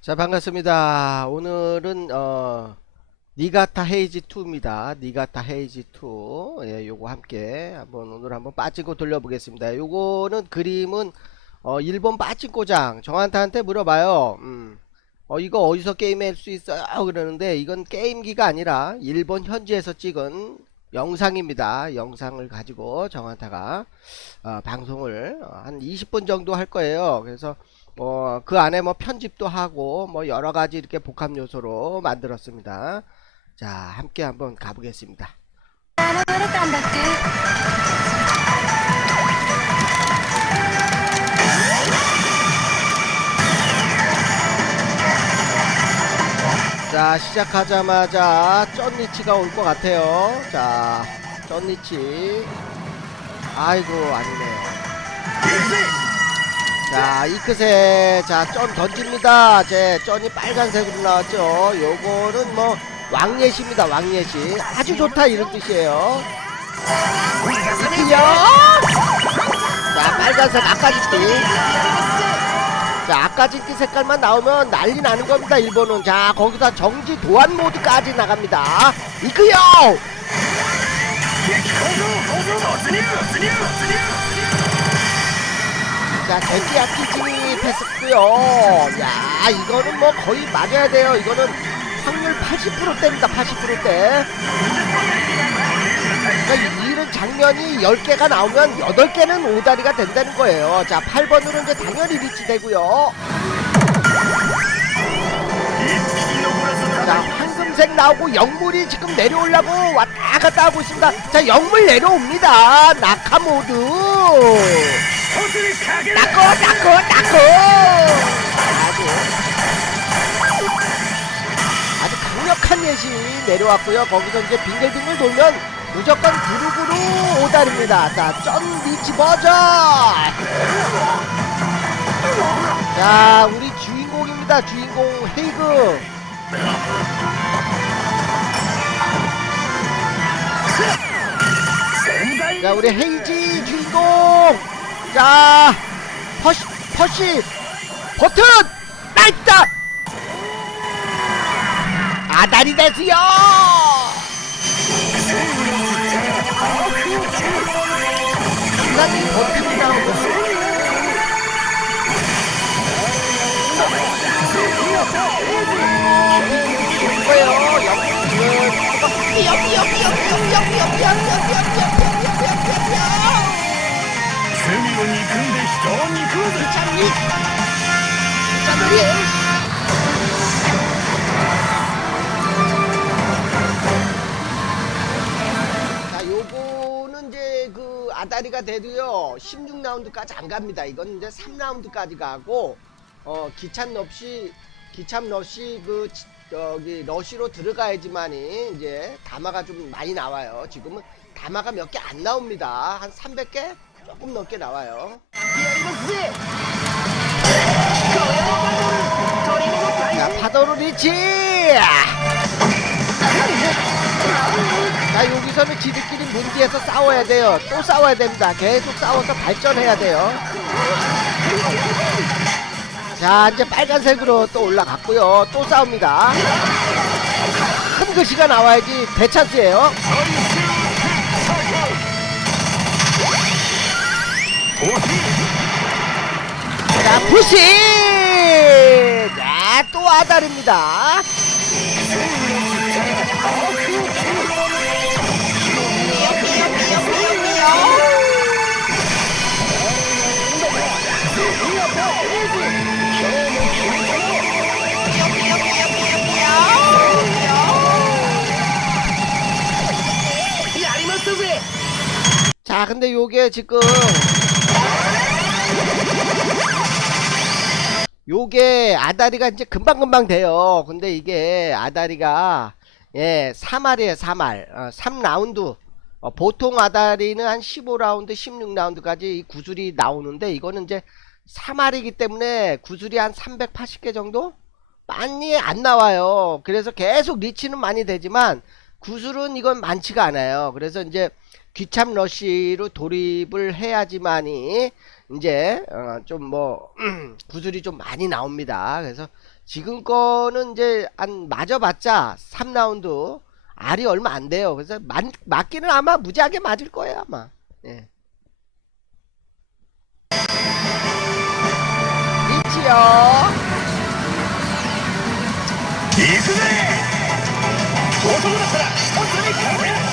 자 반갑습니다. 오늘은 어 니가타 헤이지 2입니다. 니가타 헤이지 2. 예, 요거 함께 한번 오늘 한번 빠지고 돌려보겠습니다. 요거는 그림은 어 일본 빠진고장 정한타한테 물어봐요. 음. 어 이거 어디서 게임할 수 있어요? 그러는데 이건 게임기가 아니라 일본 현지에서 찍은 영상입니다. 영상을 가지고 정한타가 어, 방송을 어, 한 20분 정도 할 거예요. 그래서 어, 그 안에 뭐 편집도 하고 뭐 여러 가지 이렇게 복합 요소로 만들었습니다. 자, 함께 한번 가보겠습니다. 자, 시작하자마자 쩐니치가 올 것 같아요. 자, 쩐니치. 아이고, 아니네요. 자, 이크세. 자, 쩐 던집니다. 제 쩐이 빨간색으로 나왔죠. 요거는 뭐, 왕예시입니다. 왕예시. 아주 좋다, 이런 뜻이에요. 이크요! 자, 빨간색 아까짓띠. 자, 아까짓띠 색깔만 나오면 난리 나는 겁니다, 일본은. 자, 거기다 정지 도안 모드까지 나갑니다. 이크요! 자, 겐지야키지 패스고요 야, 이거는 뭐 거의 맞아야 돼요. 이거는 확률 80%대입니다. 80%대. 그러니까 장면이 10개가 나오면 8개는 오다리가 된다는 거예요. 자, 8번으로 이제 당연히 리치 되고요. 자, 황금색 나오고 영물이 지금 내려오려고 왔다 갔다 하고 있습니다. 자, 영물 내려옵니다. 나카모드. 나코, 나코, 나코. 아주, 아주 강력한 예시 내려왔고요. 거기서 이제 빙글빙글 돌면 무조건 구루구루 오다립니다. 자, 쩐 리치 버전. 자, 우리 주인공입니다. 주인공 헤이그. 자, 우리 헤이지 주인공. 자, 퍼시, 퍼시, 버튼! 나이스! 아다리 됐어요! 나이 버튼이 나오고. 거예요. 영, 罪を憎んで人を憎む 자, 요거는 이제 그 아다리가 돼도요. 16라운드까지 안 갑니다. 이건 이제 3라운드까지 가고 어, 기찬 없이 기참 러시 그 지- 저기 러시로 들어가야지만이 이제 다마가 좀 많이 나와요. 지금은 다마가 몇 개 안 나옵니다. 한 300개 조금 넘게 나와요. 자, 파도로 리치! 자, 여기서는 지들끼리 문제에서 싸워야 돼요. 또 싸워야 됩니다. 계속 싸워서 발전해야 돼요. 자, 이제 빨간색으로 또 올라갔고요. 또 싸웁니다. 큰 글씨가 나와야지 대찬스예요. 자, 푸시! 자, 또 아다리입니다. 자, 근데 요게 지금 요게 아다리가 이제 금방금방 돼요. 근데 이게 아다리가 예, 3알이에요, 3알. 어, 3라운드. 어, 보통 아다리는 한 15라운드, 16라운드까지 이 구슬이 나오는데 이거는 이제 3알이기 때문에 구슬이 한 380개 정도? 많이 안 나와요. 그래서 계속 리치는 많이 되지만 구슬은 이건 많지가 않아요. 그래서 이제 귀참 러시로 돌입을 해야지만이 이제 어, 좀뭐 구슬이 좀 많이 나옵니다. 그래서 지금 거는 이제 안 맞아봤자 3라운드 알이 얼마 안 돼요. 그래서 맞, 맞기는 아마 무지하게 맞을 거예요 아마. 예. 있지요. 이승에 도움을 받아라.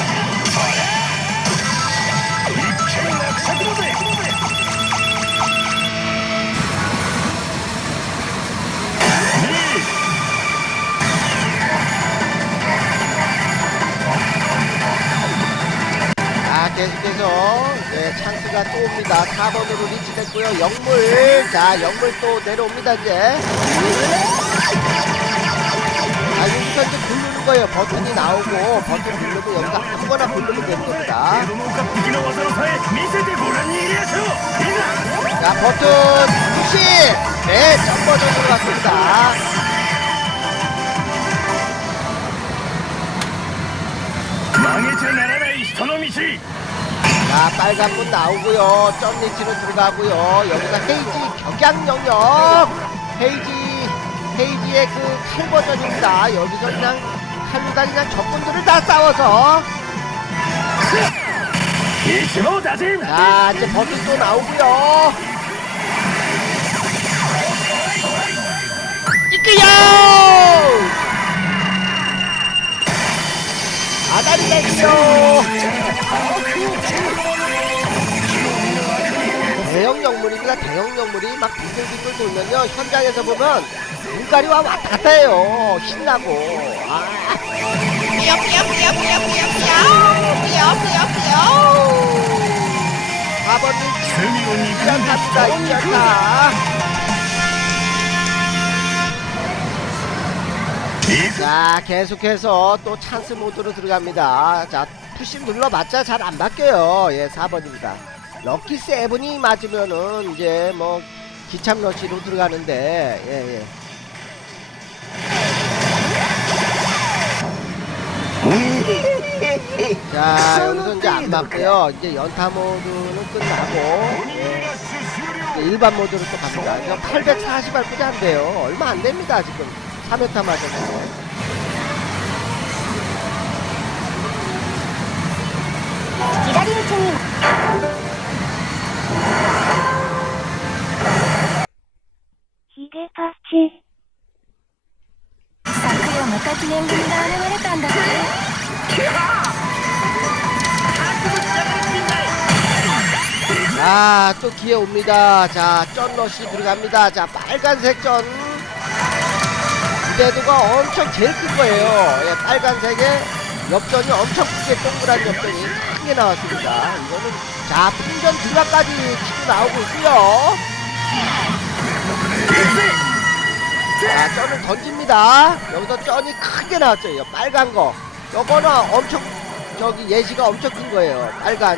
계속해서 네, 찬스가 또 옵니다. 4번으로 리치됐고요. 영물. 자, 영물 또 내려옵니다, 이제. 아, 여기서 이제 부르는 거예요. 버튼이 나오고, 버튼 누르고, 여기서 아무거나 부르면 됩니다. 자, 버튼 푸시! 네, 첫 버전으로 갔습니다. 망해져 나라 미스터놈이지 자, 빨간불 나오고요. 점리치로 들어가고요. 여기가 헤이지 격양 영역. 헤이지, 헤이지의 그 칼 버전입니다. 여기서 그냥 칼로다 그냥 적군들을 다 싸워서. 자, 이제 버튼 또 나오고요. 이끄야! 아다리 낚시요. 대형 영물이니까 대형 영물이 막 빙글빙글 돌면요 현장에서 보면 눈깔이 와 왔다 갔다 해요. 신나고. 아. 아버님 재미없는 그냥 갑시다 그 이겼다. 자, 계속해서 또 찬스 모드로 들어갑니다. 자, 푸시 눌러봤자 잘 안 바뀌어요. 예, 4번입니다. 럭키 세븐이 맞으면은 이제 뭐 기참 러시로 들어가는데, 예, 예. 자, 여기서 이제 안 맞고요. 이제 연타 모드는 끝나고, 예. 일반 모드로 또 갑니다. 이거 840알까지 안 돼요. 얼마 안 됩니다, 지금. 3회타 맞았는데.ヒゲパチ昨夜また記念組が現れたんだって 자, 또 기회 옵니다. 자, 쩐러시 들어갑니다. 자, 빨간색 쩐. 기대도가 엄청 제일 큰 거예요. 예, 빨간색에 옆전이 엄청 크게 동그란 옆전이 크게 나왔습니다. 이거는 자 풍전 들어까지 치고 나오고 있고요. 자 쩐을 던집니다. 여기서 쩐이 크게 나왔죠. 이 빨간 거. 요거는 엄청 저기 예시가 엄청 큰 거예요. 빨간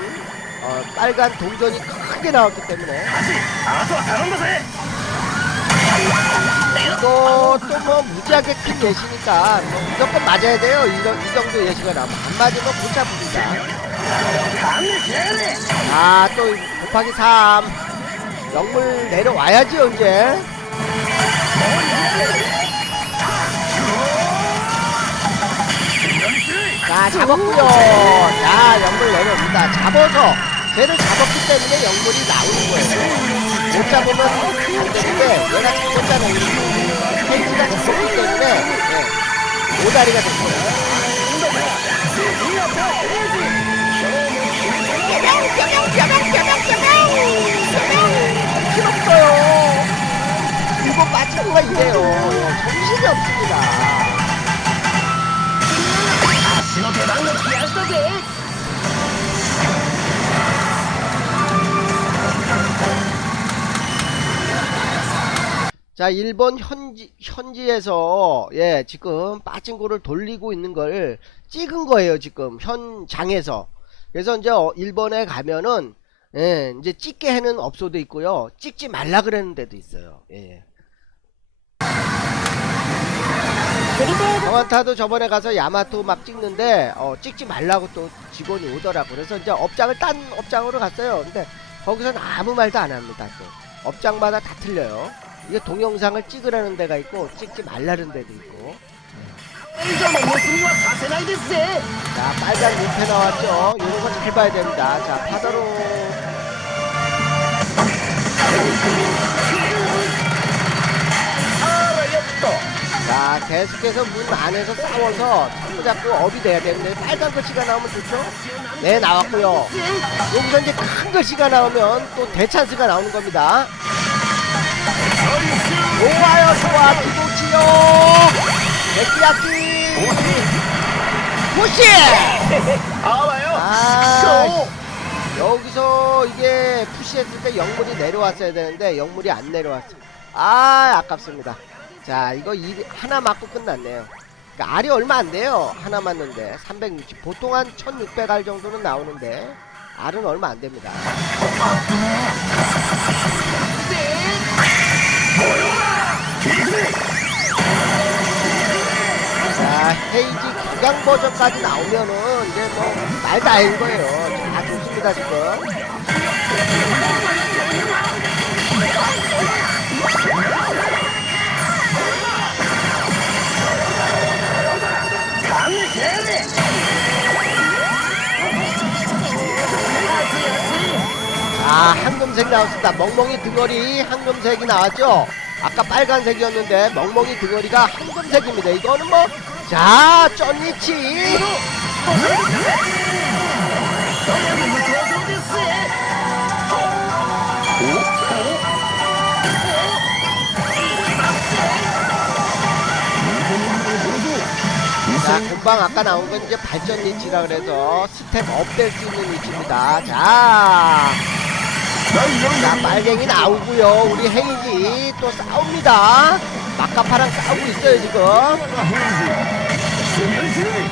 어, 빨간 동전이 크게 나왔기 때문에. 다시 알아서 다른 것에. 이것도 뭐 무지하게 큰 예시니까 뭐 무조건 맞아야 돼요. 이, 이 정도 예시가 나면 안 맞으면 못 잡습니다. 아, 또 곱하기 3. 영물 내려와야지, 언제. 자, 잡았고요 자, 영물 내려옵니다. 잡아서, 걔를 잡았기 때문에 영물이 나오는 거예요. 못 잡으면 안 되는데 얘가 잡혔잖아요 페이지가 잡혔기 때문에 예, 오다리가 된 거예요 필요없어요 이거 빠지고가 이래요 정신이 없습니다 足の出番が来やしたぜ 자, 일본 현지, 현지에서, 예, 지금 빠진 거를 돌리고 있는 걸 찍은 거예요, 지금. 현장에서. 그래서 이제, 어, 일본에 가면은, 예, 이제 찍게 해는 업소도 있고요. 찍지 말라 그랬는 데도 있어요. 예. 정한타도 저번에 가서 야마토 막 찍는데, 어, 찍지 말라고 또 직원이 오더라고. 그래서 이제 업장을 딴 업장으로 갔어요. 근데, 거기서는 아무 말도 안 합니다. 또 업장마다 다 틀려요. 이게 동영상을 찍으라는 데가 있고 찍지 말라는 데도 있고. 以上の盗みはさせないですぜ 자 빨간 루페 나왔죠. 요런 거 잘 봐야 됩니다. 자 파도로 자 계속해서 문 안에서 싸워서 자꾸 자꾸 업이 돼야 되는데 빨간 글씨가 나오면 좋죠? 네 나왔고요. 여기서 이제 큰 글씨가 나오면 또 대찬스가 나오는 겁니다. 좋아요 좋아. 두고치요. 백기야끼. 푸시! 아와요. 아. 여기서 이게 푸시했을 때 영물이 내려왔어야 되는데 영물이 안 내려왔어 아 아깝습니다. 자 이거 이, 하나 맞고 끝났네요. 그러니까 알이 얼마 안 돼요. 하나 맞는데. 360 보통 한 1600알 정도는 나오는데 알은 얼마 안 됩니다. 자 헤이지 기강 버전까지 나오면은 이제 뭐말다인 거예요. 자 좋습니다 지금. 아 황금색 나왔습니다. 멍멍이 등어리 황금색이 나왔죠 아까 빨간색이었는데 멍멍이 등어리가 황금색입니다. 이거는 뭐, 자, 쩐니치! 자, 금방 아까 나온 건 이제 발전 위치라 그래서 스텝 업 될 수 있는 위치입니다. 자. 자, 빨갱이 나오고요. 우리 헤이지 또 싸웁니다. 마카파랑 싸우고 있어요, 지금.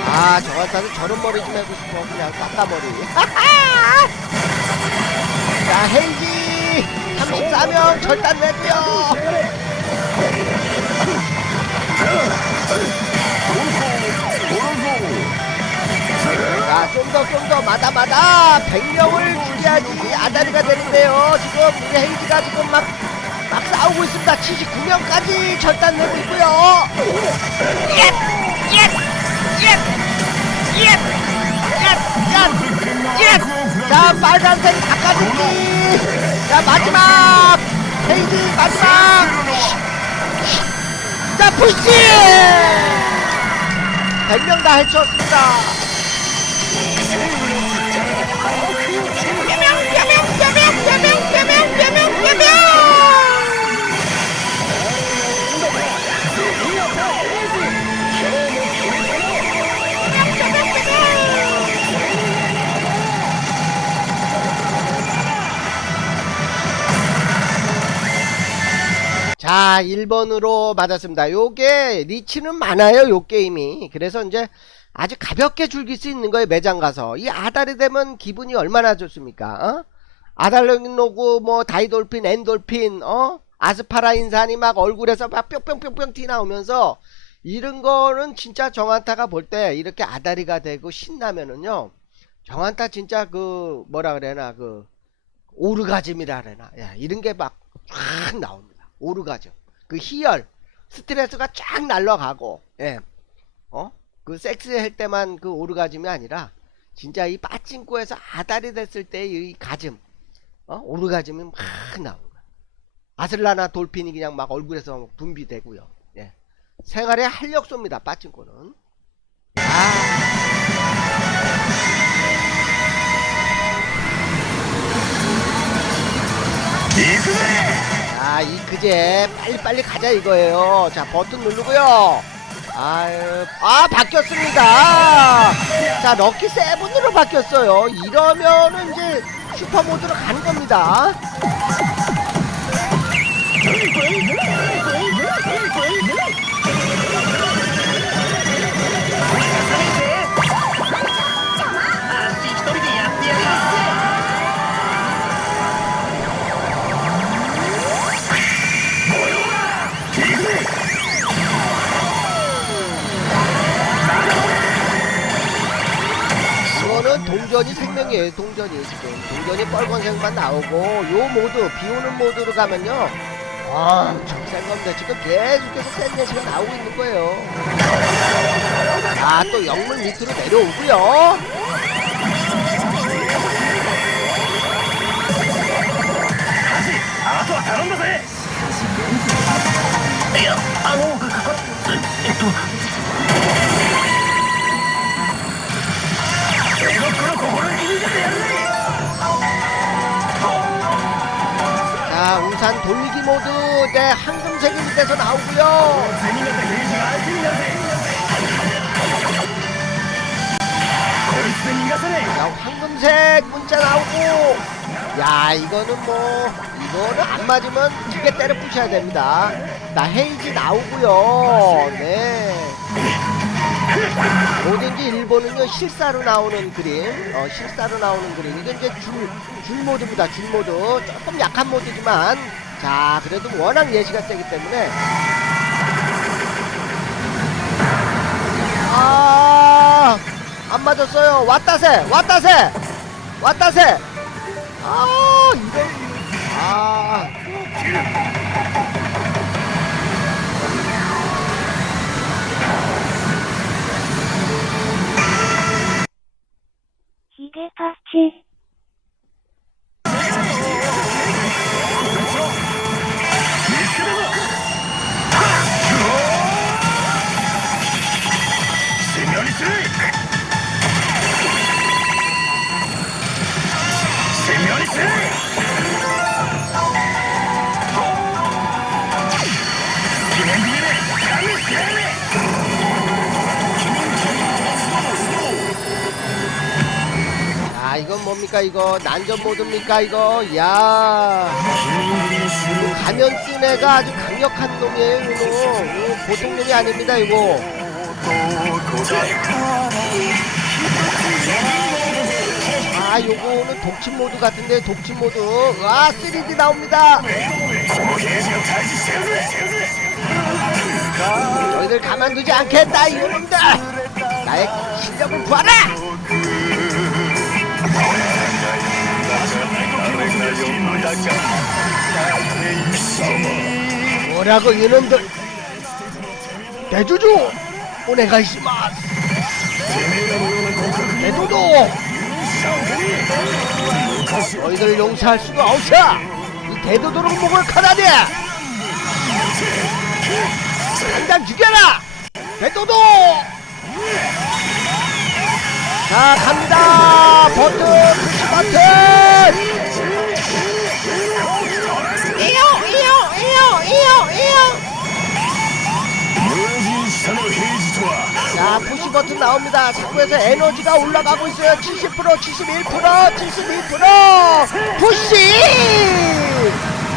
아, 저한테는 저런 머리 좀 해고 싶어. 그냥 깎아머리. 자, 헤이지 34명 절단 내고요. 자, 좀 더, 좀 더, 마다, 마다, 100명을 죽여야지 아다리가 되는데요. 지금 우리 헤이지가 지금 막, 막 싸우고 있습니다. 79명까지 절단 내고 있고요. 예! 예! 예! 예! 예! 예! 자, 빨간색 닭가슴기! 자, 마지막! 헤이지 마지막! 자, 푸시! 100명 다 해쳤습니다. 자, 1번으로 맞았습니다. 요게 리치는 많아요, 요 게임이. 그래서 이제 아주 가볍게 즐길 수 있는 거예요, 매장 가서. 이 아달이 되면 기분이 얼마나 좋습니까? 어? 아달로그 뭐 다이돌핀, 엔돌핀, 어? 아스파라 인산이 막 얼굴에서 막 뿅뿅뿅뿅 티 나오면서 이런 거는 진짜 정한타가 볼 때 이렇게 아다리가 되고 신나면은요. 정한타 진짜 그 뭐라 그래나 그 오르가즘이라 그래나 야, 이런 게막쫙 나옵니다. 오르가즘. 그 희열, 스트레스가 쫙 날라가고, 예. 어? 그 섹스할 때만 그 오르가즘이 아니라, 진짜 이 빠찡코에서 아다리 됐을 때이 가즘, 어? 오르가즘이 막 나오는. 아슬라나 돌핀이 그냥 막 얼굴에서 막 분비되고요. 예. 생활의 활력소입니다, 빠찡코는. 아. 자, 이 그제 빨리빨리 가자 이거예요. 자, 버튼 누르고요. 아유, 아, 바뀌었습니다. 자, 럭키 세븐으로 바뀌었어요. 이러면은 이제 슈퍼 모드로 가는 겁니다. 동전이 생명이에요 동전이 지금 동전이 빨간색만 나오고 요 모드 비오는 모드로 가면요 아 정상 겁니다 지금 계속해서 샌네시가 나오고 있는 거예요 아또 영문 밑으로 내려오고요 아또 다른 거세 산 돌기 모두 네, 황금색 밑에서 나오고요. 야, 황금색 문자 나오고. 야 이거는 뭐 이거는 안 맞으면 두개 때려 부셔야 됩니다. 나 헤이지 나오고요. 네. 뭐든지 일본은요 실사로 나오는 그림 어 실사로 나오는 그림 이건 이제 줄, 줄 모드입니다 줄 모드 조금 약한 모드지만 자 그래도 워낙 예시가 세기 때문에 아, 안 맞았어요. 왔다세, 왔다세, 왔다세. 아, 이거, 아, 기 뭡니까 이거? 난전 모드입니까 이거? 야. 가면 쓴 애가 아주 강력한 놈이에요 이거 보통 놈이 아닙니다 이거. 아 요거는 독침 모드 같은데 독침 모드. 와 3D 나옵니다. 너희들 가만두지 않겠다 이놈들. 나의 실력을 구하라! 뭐라고 이놈들 대주주 오네가이시마스 대도도 너희들 용서할 수가 없어 이 대도도로 목을 커다대 당장 죽여라! 대도도! 자, 갑니다! 버튼! 파트! 이요 자 푸시 버튼 나옵니다. 자꾸해서 에너지가 올라가고 있어요. 70% 71% 72% 푸시.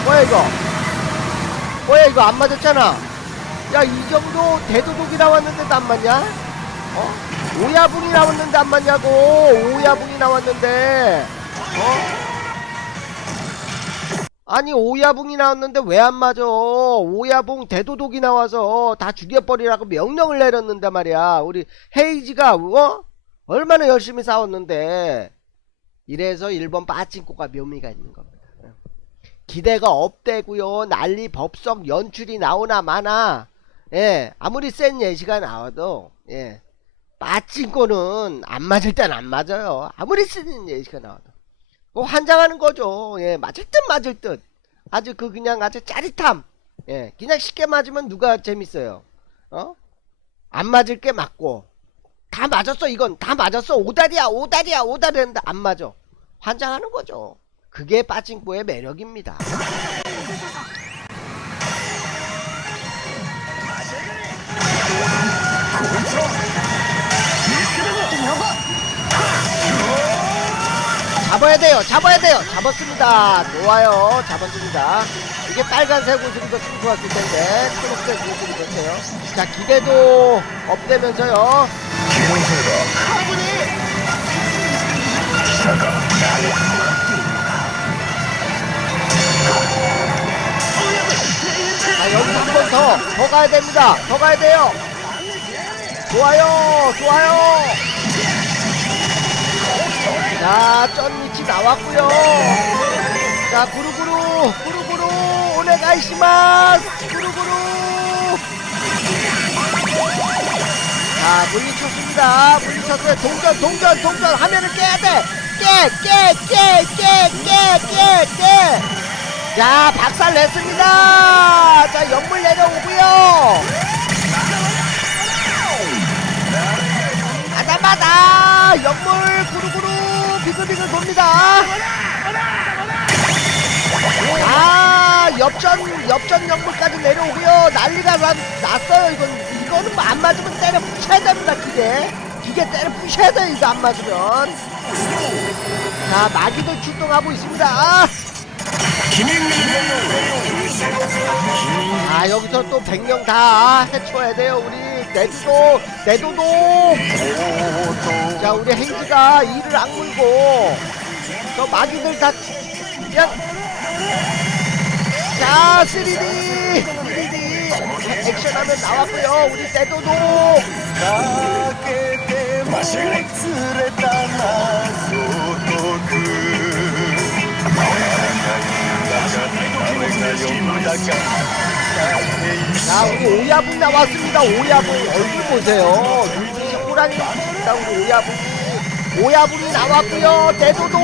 뭐야 이거? 뭐야 이거 안 맞았잖아. 야 이 정도 대도둑이 나왔는데도 안 맞냐? 어? 오야분이 나왔는데 안 맞냐고! 오야분이 나왔는데, 어? 아니, 오야붕이 나왔는데 왜 안 맞아? 오야붕 대도독이 나와서 다 죽여버리라고 명령을 내렸는데 말이야. 우리 헤이지가, 어? 얼마나 열심히 싸웠는데. 이래서 1번 빠친코가 묘미가 있는 겁니다. 기대가 업되고요. 난리 법석 연출이 나오나 마나. 예, 아무리 센 예시가 나와도, 예, 빠친코는 안 맞을 땐 안 맞아요. 아무리 센 예시가 나와도. 뭐 환장하는 거죠. 예, 맞을 듯 맞을 듯. 아주 그 그냥 아주 짜릿함. 예, 그냥 쉽게 맞으면 누가 재밌어요. 어? 안 맞을 게 맞고. 다 맞았어, 이건. 다 맞았어. 오다리야, 오다리야, 오다리 했는데 안 맞아. 환장하는 거죠. 그게 빠진코의 매력입니다. 잡아야 돼요. 잡아야 돼요. 잡았습니다. 좋아요. 잡았습니다. 이게 빨간색 옷을 입었으면 좋았을 텐데 초록색 옷을 입었어요. 자 기대도 없대면서요. 자 여기서 한 번 더 더 가야 됩니다. 더 가야 돼요. 좋아요. 좋아요. 자, 쩐 나왔고요. 자, 구루구루, 구루구루, 오네가이시마스, 구루구루. 자, 물리쳤습니다. 물리쳤어요. 동전, 동전, 동전. 화면을 깨야 돼. 깨, 깨, 깨, 깨, 깨, 깨, 깨. 자, 박살 냈습니다. 자, 연물 내려오고요. 아다마다 연물 구루구루 비글비글 돕니다. 아 엽전 엽전 연물까지 내려오고요. 난리가 나, 났어요. 이건 이거는 뭐 안 맞으면 때려 부셔야 됩니다. 기계 기계 때려 부셔야 돼. 이거 안 맞으면. 자 마기들 출동하고 있습니다. 아 여기서 또 100명 다 해쳐야 돼요. 우리 내두도 내도도. 자 우리 헤이즈가 이를 악물고 저 마기들 다 야. 자 3D 3D 액션하면 나왔고요 우리 내도도 자, 우리 오야분 나왔습니다. 오야분 얼굴 보세요. 눈이 호랑이 나왔습니다. 우리 오야분. 오야분이 나왔고요. 대도도.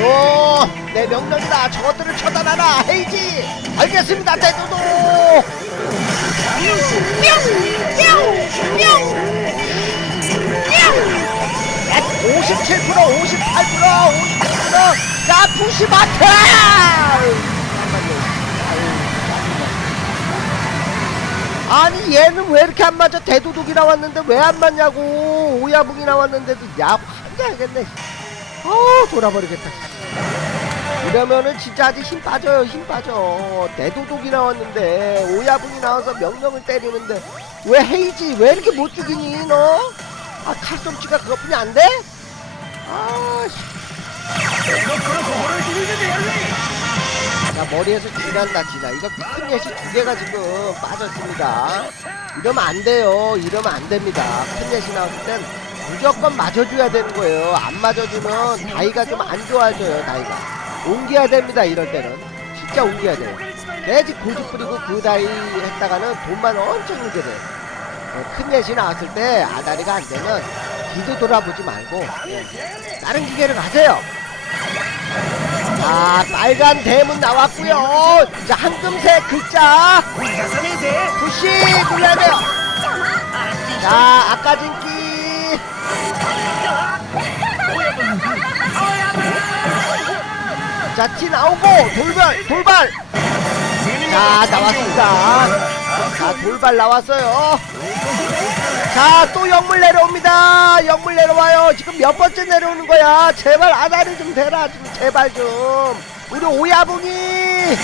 너, 내 명령이다. 저것들을 처단하라. 헤이지. 알겠습니다. 대도도. 뿅! 뿅! 뿅! 57%, 58%, 58%. 자, 푸시마트. 아니 얘는 왜 이렇게 안 맞아? 대도둑이 나왔는데 왜 안 맞냐고 오야붕이 나왔는데도 야 환장하겠네 어 돌아버리겠다 이러면은 진짜 아주 힘 빠져요 힘 빠져 대도둑이 나왔는데 오야붕이 나와서 명령을 때리는데 왜 헤이지 왜 이렇게 못 죽이니 너? 아 칼솜씨가 그것뿐이 안 돼? 자 머리에서 지난다 지나 이거 큰 예시 두 개가 지금 빠졌습니다. 이러면 안 돼요. 이러면 안 됩니다. 큰 예시 나왔을 땐 무조건 맞아줘야 되는 거예요. 안 맞아주면 다이가 좀 안 좋아져요 다이가. 옮겨야 됩니다 이럴 때는. 진짜 옮겨야 돼요. 돼지 고집 부리고 그 다이 했다가는 돈만 엄청 잃게 돼요. 어, 큰 예시 나왔을 때 아다리가 안 되면 뒤도 돌아보지 말고 예, 다른 기계를 가세요 자, 빨간 대문 나왔고요. 자, 황금색 글자. 푸시 눌러야 돼요. 자, 아까 진기. 자, 티 나오고 돌발, 돌발. 자, 나왔습니다. 자, 돌발 나왔어요. 자, 또 영물 내려옵니다. 영물 내려와요. 지금 몇 번째 내려오는 거야? 제발 아다리 좀 대라. 좀 제발 좀. 우리 오야붕이.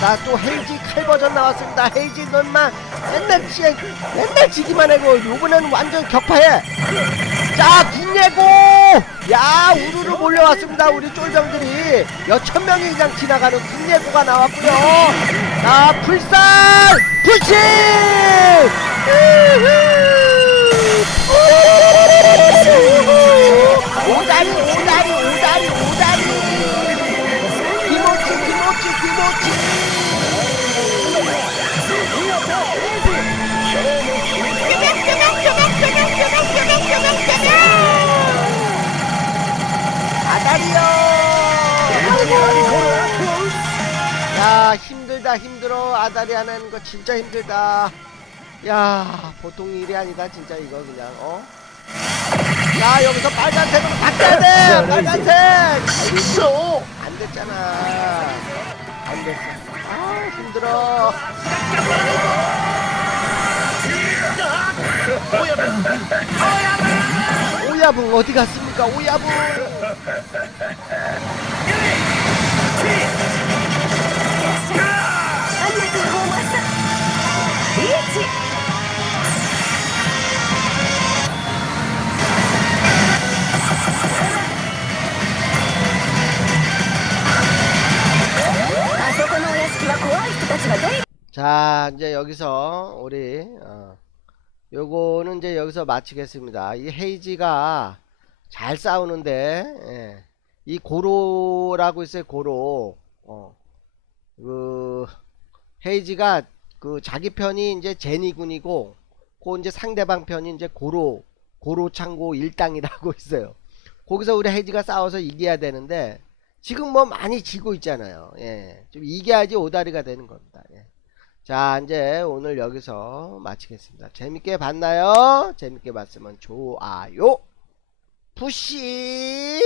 자, 또 헤이지 칼 버전 나왔습니다. 헤이지 넌만 맨날 지, 맨날 지기만 해고 요번에는 완전 격파해. 자, 군예고! 야, 우르르 몰려왔습니다. 우리 쫄병들이. 몇천 명이 그냥 지나가는 군예고가 나왔고요. 자, 불살! 불신! 오다리, 오다리, 야, 힘들다, 힘들어. 아다리 하는 거 진짜 힘들다. 야, 보통 일이 아니다, 진짜 이거 그냥, 어? 자, 여기서 빨간색으로 바꿔야 돼! 빨간색! 있어! 안 됐잖아. 안 됐어. 아, 힘들어. 오야붕 어디 갔습니까? 오야붕! 자, 이제 여기서 우리 어, 요거는 이제 여기서 마치겠습니다. 이 헤이지가 잘 싸우는데 예, 이 고로라고 있어요. 고로. 어, 그 헤이지가 그 자기 편이 이제 제니군이고 그 이제 상대방 편이 이제 고로 고로 창고 일당이라고 있어요. 거기서 우리 헤이지가 싸워서 이겨야 되는데 지금 뭐 많이 지고 있잖아요. 예. 좀 이겨야지 오다리가 되는 겁니다. 예. 자, 이제 오늘 여기서 마치겠습니다. 재밌게 봤나요? 재밌게 봤으면 좋아요. 푸시!